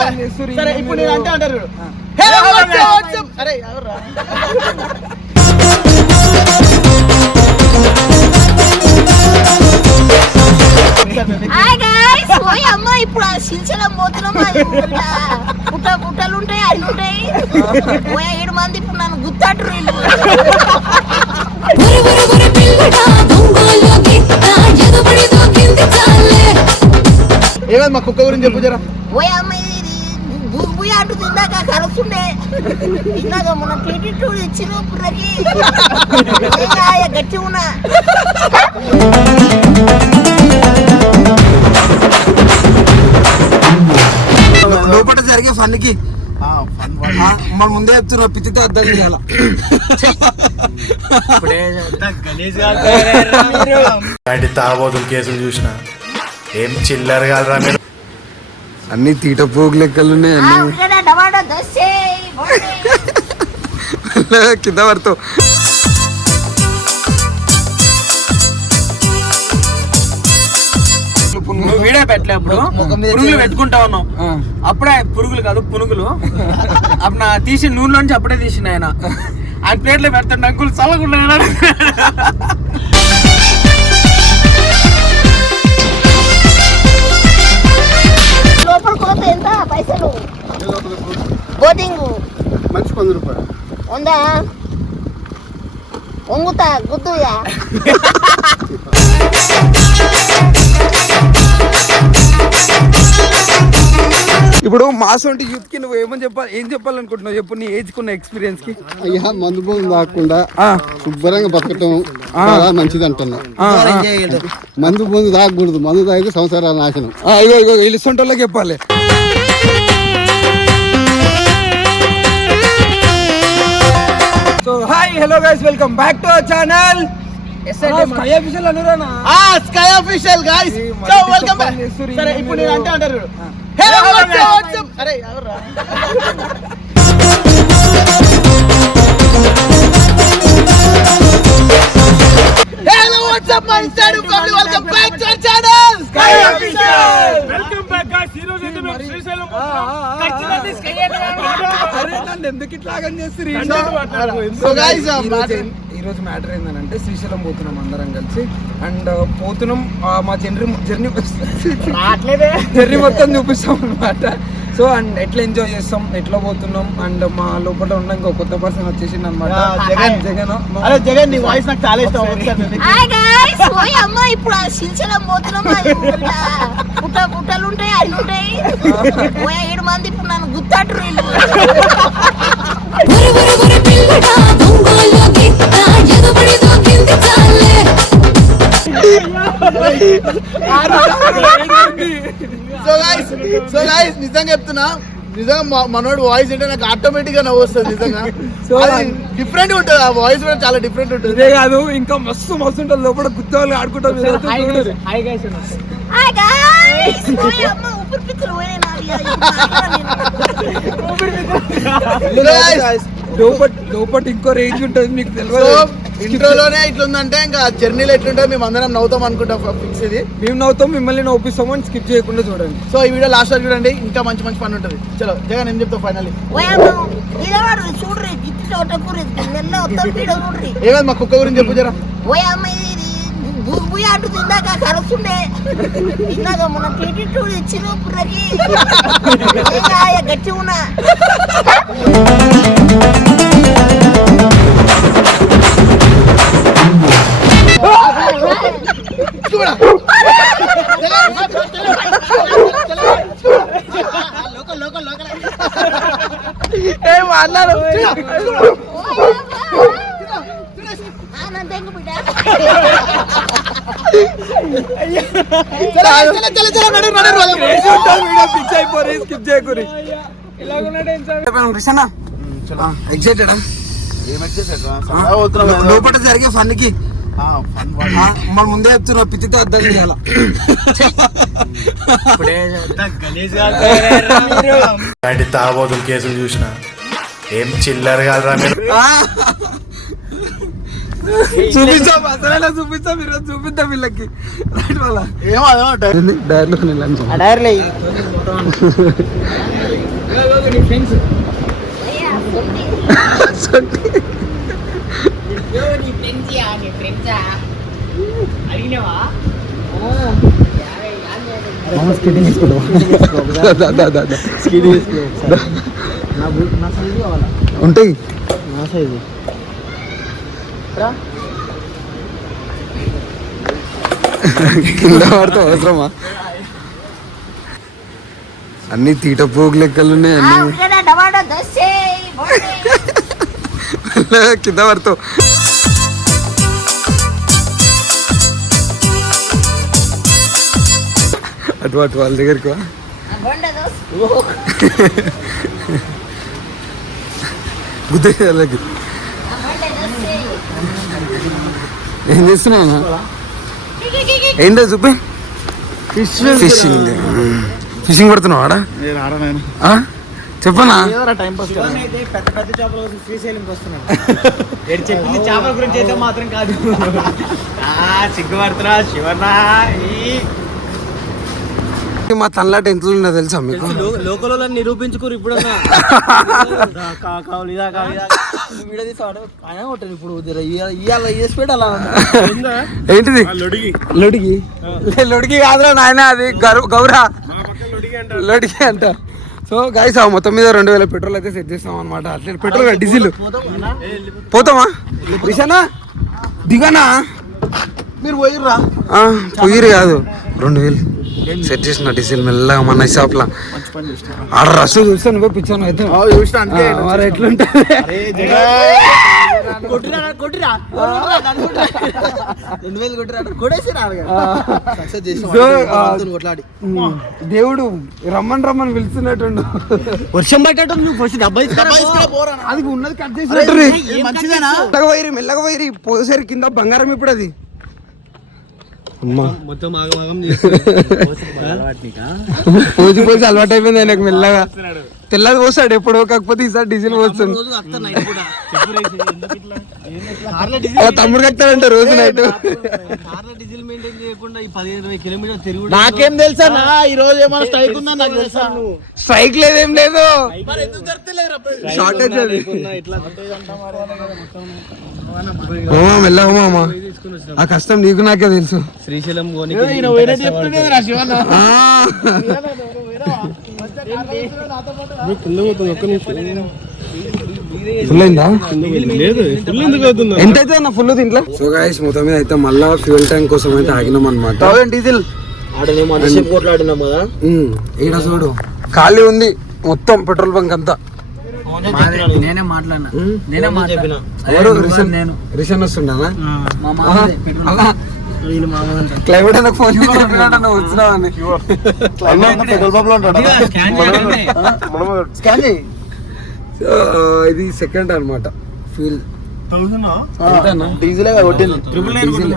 Welcome back. సరే ఇప్పుడు నేను అంటే అంటారు హలో వాట్సాప్. అరే ఎవర్రా హాయ్ గైస్. ఓయ్ అమ్మ ఇప్పుడు శ్రీశైలం పోతున్నాం. పుట్టలు ఉంటాయి, అన్ని ఉంటాయి. 7 మంది ఇప్పుడు నన్ను గుర్తాటరు. ఏమైంది మా కుక్క గురించి చెప్పు జరా. ఓయ్ అమ్మ బుయ్యి అంటూ తిందాక కలుస్తుండే. ఇందాక మన టీటీ ఇచ్చిన పుర్రకి గట్టి ఉన్నా. లోపల జరిగే ఫన్కి మన ముందే చెప్తున్నా పిచ్చితో అర్థం చేయాల. తాగబోతులు కేసులు చూసిన ఏం చిల్లర కాదురా మీరు. అన్ని తీట పోగు లెక్కలు కింద పడతావు. నువ్వు వీడియో పెట్టలేప్పుడు పురుగులు పెట్టుకుంటా ఉన్నావు. అప్పుడే పురుగులు కాదు పునుగులు అప్పుడు తీసి నూనె నుంచి అప్పుడే తీసిన ఆయన ప్లేట్లో పెడతాడు. అంకుల్ చల్లకుండా లోపల కోత ఎంత పైసలు? బోటింగ్ మంచి 10 రూపాయలు ఉందా? వంగుతా గుద్దుయా. ఇప్పుడు మాసంటి యూత్ కి నువ్వు ఏం చెప్పాలనుకుంటున్నావు చెప్పు, నీ ఏజ్ కున్న ఎక్స్పీరియన్స్ కి. అయ్యా మందు భూమి తాగకుండా శుభ్రంగా బతకటం చాలా మంచిది అంటున్నా. మందు భూమి తాగకూడదు, మందు తాగితే సంసారాల నాశనం. ఇగో ఇల్లుంటోళ్ళకి చెప్పాలి. So hi hello guys, welcome back to our channel Sky Official అనురానా. Sky Official guys, so welcome back. సరే ఇప్పుడు నేను అంటే అంటారు హలో వాట్సాప్. అరే ఎవర్రా hello WhatsApp my Instagram family, welcome back to our channel Sky Official. Welcome back guys. ఈ రోజు అయితే మేము శ్రీశైలం ఖచ్చితంగా స్కై అరే నన్ను ఎందుకు ఇట్లా ఆగం చేస్తారు? సో గైస్ ఈ రోజు మ్యాటర్ ఏంటంటే శ్రీశైలం పోతున్నాం అందరం కలిసి. అండ్ పోతున్నాం మా జర్నీ మొత్తం చూపిస్తాం అనమాట. సో అండ్ ఎట్లా ఎంజాయ్ చేస్తాం, ఎట్లా పోతున్నాం, అండ్ మా లోపల ఉన్న ఇంకో కొత్త పర్సన్ వచ్చేసింది అనమాట. జగన్ నీ వాయిస్ నాకు చాలా ఇష్టం. Hi guys. ఓయ్ అమ్మ ఇప్పుడు శ్రీశైలం పోతున్నాం. పుట్టలు ఉంటాయి, అన్ని ఉంటాయి. 7 మంది ఇప్పుడు నన్ను గుర్తాటరు. సో గైస్ నిజంగా చెప్తున్నా, నిజంగా మనోడు వాయిస్ అంటే నాకు ఆటోమేటిక్ గా నవ్వు వస్తుంది. నిజంగా డిఫరెంట్ ఉంటుంది, ఆ వాయిస్ కూడా చాలా డిఫరెంట్ ఉంటుంది. ఇదే కాదు ఇంకా మస్తు ఉంటుంది లోపల గుర్తు ఆడుకుంటాం. లోపల ఇంకో రేంజ్ ఉంటుంది మీకు తెలియదు. ఇంట్రోలోనే ఇట్లుందంటే ఇంకా జర్నీలో ఎట్లుంటుంది మేము అందరం నవ్వుతాం అనుకుంటాం. ఫిక్స్ ఇది, మేము నవ్వుతాం, మిమ్మల్ని నవ్వుపిస్తాం అని స్కిప్ చేయకుండా చూడండి. సో ఈ వీడియో లాస్ట్ వరకు చూడండి, ఇంకా మంచి మంచి పని ఉంటుంది. చలో జగన్ ఏం చెప్తావు ఫైనల్లీ? ఏమైంది మా కుక్క గురించి చెప్పు జరా. బుయ్యి అంటూ తిందాక కలుస్తుండే. ఇందాక మన టీటీ ఇచ్చిన పుర్రకి గట్టి ఉన్నా. మాట్లాడు లోపల జరిగే ఫన్కి మన ముందే చెప్తున్నా పిచ్చితో అర్థం చేయాల. తాగబోతులు కేసులు చూసిన ఏం చిల్లర కాదురా మీరు. చూపించాం అసలు చూపిస్తాం ఈరోజు చూపిద్దాం వీళ్ళకి రైట్ వాళ్ళ ఏమో అదేమో డైర్లో లంచ్ ఉంటాయి కింద పడితే అవసరమా అన్ని తీట పోగు లెక్కలు ఉన్నాయి అన్ని టమాటో దోసే కింద పడతావు అటు అటు వాళ్ళ దగ్గరికి వా. బొండ దోస గుద్దే వాళ్ళకి బొండ దోసే ఏం చేస్తున్నావు ఏంటో చూపి ఫిషింగ్ ఫిషింగ్ పడుతున్నావు ఆడ చెప్పనా టైం పాస్ పెద్ద పెద్ద చేపల కోసం శ్రీశైలంకి వస్తున్నాడు చెప్పింది చేపల గురించి అయితే మాత్రం కాదు సిగ్గుపడుతున్నా శివనా మా తనలాట ఎంత ఉన్నా తెలుసా మీకు లోకల్ నిరూపించుకోరు ఇప్పుడు ఇవాళ స్పీడ్ అలా ఏంటిది లొడిగి లొడిగి కాదురా నాయన అది గౌరా లొడిగి అంట సో గైస్ మొత్తం మీద 2000 పెట్రోల్ అయితే సెట్ చేస్తాం అనమాట అట్లే పెట్రోల్ డీజిల్ పోతామా రిషానా దిగానా మీరు పోయిర్రా పొయ్యిరు కాదు 2000 సెట్ చేసిన డీజిల్ మెల్లగా మన షాప్ లా ఆడ రష్ చూస్తే నువ్వే పిచ్చాను అయితే చూసిన అంతే మరి ఎట్లుంటది దేవుడు రమ్మని పిలుస్తున్నట్టుండు వర్షం పట్టడం నువ్వు ఫస్ట్ డబ్బా అది ఉన్నది కట్ చేసినట్టు మంచిదేనా మెల్లగా పోయి పోసేరు కింద బంగారం ఇప్పుడు అది మొత్తం ఆగమాగం పోసి పోసి అలవాటు అయిపోయింది ఆయనకు మెల్లగా తెల్లది పోస్తాడు ఎప్పుడు కాకపోతే ఈసారి డీజిల్ పోస్తుంది తమ్ముడు కట్టాడంట రోజు నైట్ డీజిల్ మెయింటైన్ చేయకుండా ఈ 15-20 కిలోమీటర్ తిరుగు నాకేం తెలుసా ఈ రోజు ఏమైనా స్ట్రైక్ ఉందా నాకు తెలుసా స్ట్రైక్ లేదేం లేదు షార్టేజ్ అది మెల్లగా మామ ఆ కష్టం నీకు నాకే తెలుసు శ్రీశైలం ఫుల్ అయిందా ఎంత అయితే అన్న ఫుల్ దీంట్లో సో గైస్ మొత్తం మీద అయితే మళ్ళా ఫ్యూల్ ట్యాంక్ కోసం అయితే ఆగినాం అనమాట డీజిల్ కొట్లాడినాం కదా ఈడ చూడు ఖాళీ ఉంది మొత్తం పెట్రోల్ బంక్ అంతా నేనే మాట్లాడినా నేనే చెప్పిన రిషన్ వస్తుండా క్లైమేట్ నాకు ఫోన్ వచ్చినావని ఇది సెకండ్ అనమాట ఫీల్ డీజిల్ కొట్టింది డీజిల్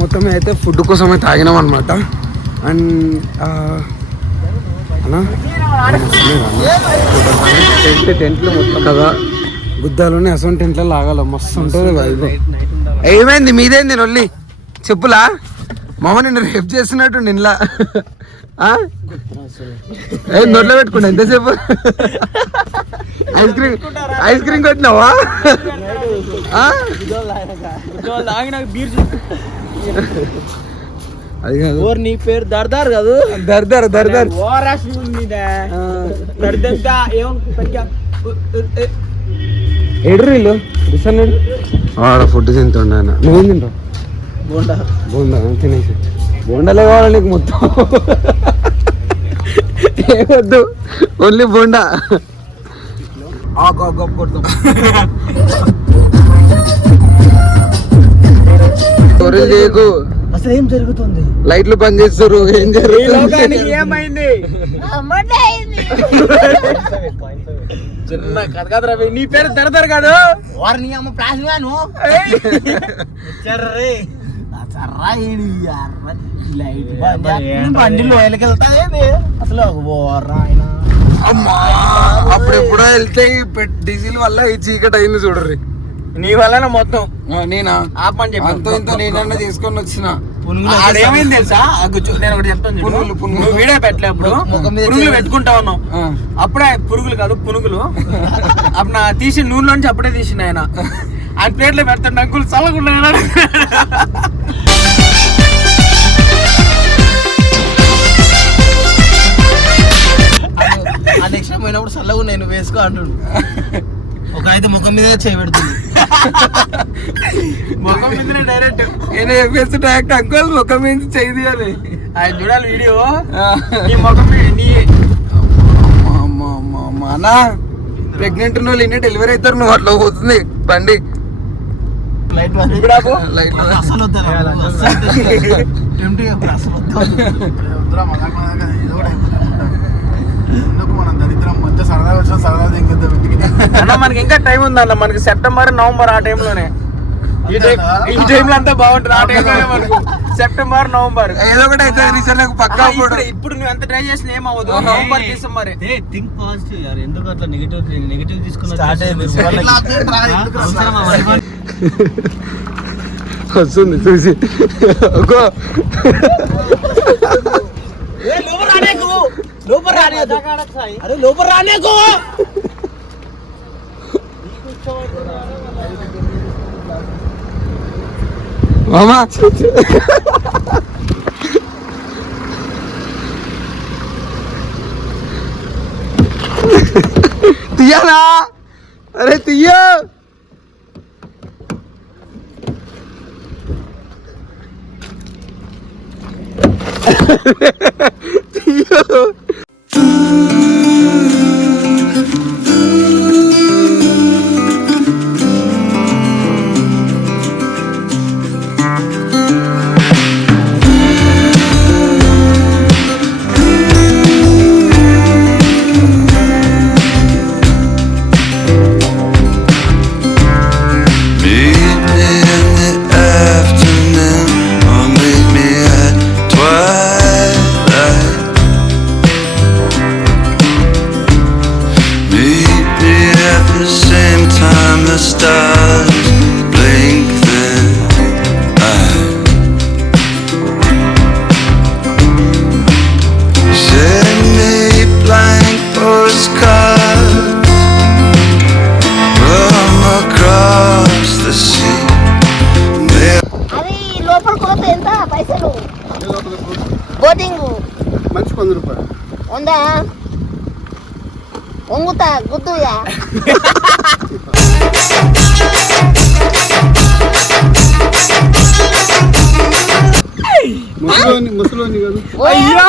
మొత్తం అయితే ఫుడ్ కోసం అయితే ఆగినాం అనమాట అండ్ టెంట్లు మొత్తం కదా గుద్దాలోనే అసలు టెంట్లో లాగాల మస్తు ఉంటుంది వైబ్ ఏమైంది మీదేంది నొల్లి చెప్పులా మామ నిన్ను రేపు చేస్తున్నట్టు నిన్నలా నోట్లో పెట్టుకుంటా ఎంతసేపు ఐస్ క్రీమ్ కొట్టినావా అది కాదు నీ పేరు దర్దార్ కాదు దర్దార్ ఏడ్రీలు ఆడ ఫుడ్ తింటుండ ఆయన నువ్వేం తింటావు బోండా తినేసి బోండాలే కావాలి నీకు మొత్తం ఏమొద్దు ఓన్లీ బోండా కొడతాం చేయకు అసలు ఏం జరుగుతుంది లైట్లు బంద్ చేస్తారు ఏం జరుగుతుంది ఏమైంది చిన్న కథ కాదు రవి, నీ పేరు దడదర కాదు. వారు నీ అమ్మ ప్లాస్టిక్ వ్యాను వచ్చాడ్రే సర్రా ఏడు లైట్ బండిలో వెళ్ళకెళ్తాదేంది అసలు ఓర్రా ఆయన అమ్మా అప్పుడు ఎప్పుడో వెళ్తే డీజిల్ వల్ల ఈ చీకటి అయింది చూడర్రి. నీ వల్ల మొత్తం నేనా ఆపని చెప్పి అంతో ఇంతో నేనన్నా తీసుకొని వచ్చిన. ఏమైంది తెలుసా, నేను ఒకటి చెప్తాను చూడు. నువ్వు వీడియో పెట్టలే అప్పుడు పురుగులు పెట్టుకుంటా ఉన్నావు. అప్పుడే పురుగులు కాదు పునుగులు అప్పుడు నా తీసి నూనెలోంచి అప్పుడే తీసిన ఆయన ప్లేట్లో పెడతాడు అంకుల్ చల్లకుండా. నెక్స్ట్ టైం పోయినప్పుడు చల్లగా నేను వేసుకో అంటుడు. ఒక అయితే ముఖం మీద చేయబెడుతుంది ముఖం మీద డైరెక్ట్ నేను చెప్పేసి డైరెక్ట్ అంకుల్ ముఖం మీద చేయి తీయాలి. ఆయన చూడాలి వీడియో నీ ముఖం మీద నీ అన్నా ప్రెగ్నెంట్ ఉన్న వాళ్ళు డెలివరీ అవుతారు, నువ్వు అట్లా పోతుంది బండి లైట్ లైట్ అసలు వద్దా అసలు వద్దా ఎందుకు మనం దరిద్రం మధ్య సరదాగా వచ్చిన సరదా ఇంకెంత అన్న మనకి ఇంకా టైం ఉందన్న, మనకి సెప్టెంబర్ నవంబర్ ఆ టైంలోనే. ఈ టైంలో అంతా బాగుంటుంది. ఆ టైంలోనే మనకు సెప్టెంబర్ నవంబర్ ఏదో ఒకటి అయితే నాకు పక్కా ఇప్పుడు నువ్వు ఎంత ట్రై చేసినా ఏమవ్వదు. నవంబర్ డిసెంబర్ థింక్ పాజిటివ్ యార్, ఎందుకు అట్లా నెగటివ్ తీసుకున్నా వస్తుంది చూసి లోపల రానేకు మామా తీయనా, అరే తీయ బోటింగ్ మనిషికి 100 రూపాయలు ఉందా వంగుతా గుద్దుయా ముసలోని కాదు. అయ్యో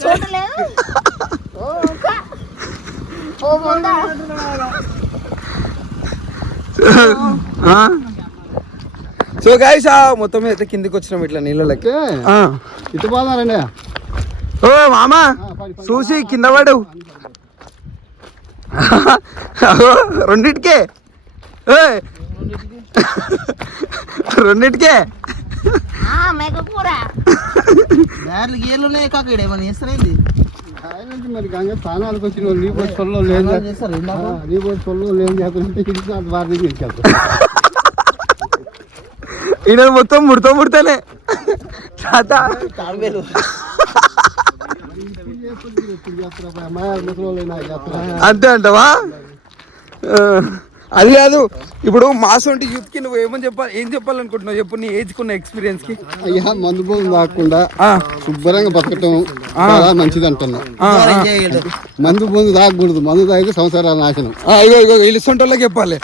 చూడలేదు ఓ ముందా సో గైస్ మొత్తం అయితే కిందికి వచ్చినాం ఇట్లా నీళ్ళకి. ఇటు పోదారండి. ఓ మామా చూసి కింద పడు రెండిటికే రెండిటికే మేక కూర గేర్లున్నాయి కాక ఏమన్నా చేస్తారేంది మరి గంగ స్థానాలకు వచ్చిన వాళ్ళు నీ పోటీ సొల్లో లేదు, నీ పోటీ సొల్లో లేదు కాకుండా వారి దగ్గర తీసుకెళ్తారు. ఈయన మొత్తం ముడతనే అంతే అంటవా? అది కాదు, ఇప్పుడు మాసంటి యూత్ కి నువ్వు ఏం చెప్పాలనుకుంటున్నావు చెప్పు, నీ ఏజ్ కున్న ఎక్స్పీరియన్స్ కి. అయ్యా మందు బోధం తాగకుండా శుభ్రంగా బతకటం చాలా మంచిది అంటున్నా. మందు బోధం తాగకూడదు, మందు తాగితే సంవత్సరాల నాశనం. ఇగో ఇల్లుంటోళ్ళకి చెప్పాలి.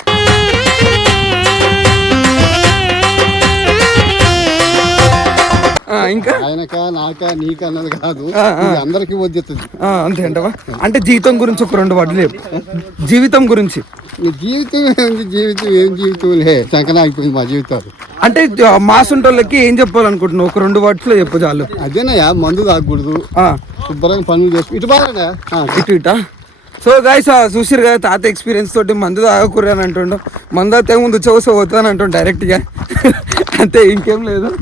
ఇంకా ఆయనక నాక నీక అన్నది కాదు, అందరికి వద్దుతుంది. అంతే అంటవా? అంటే జీవితం గురించి ఒక 2 వర్డ్లు చెప్పు. జీవితం గురించి. జీవితం ఏముంది, జీవితం ఏం జీవితం లే, చంకన అయిపోయింది మా జీవితాలు. అంటే మాసుంటోళ్ళకి ఏం చెప్పాలనుకుంటున్నావు? ఒక 2 words లో చెప్పు చాలు. అదేనయ్యా, మందు తాగకూడదు, శుభ్రంగా పనులు చేసి ఇటు బాగా ఇటు ఇటా. సో గైస్ చూసిరు కదా తాత ఎక్స్పీరియన్స్ తోటి మందు తాగకూర అని అంటుండు. మందు అయితే ముందు చౌస పోతాను అంటుండు డైరెక్ట్గా. అంతే ఇంకేం లేదు.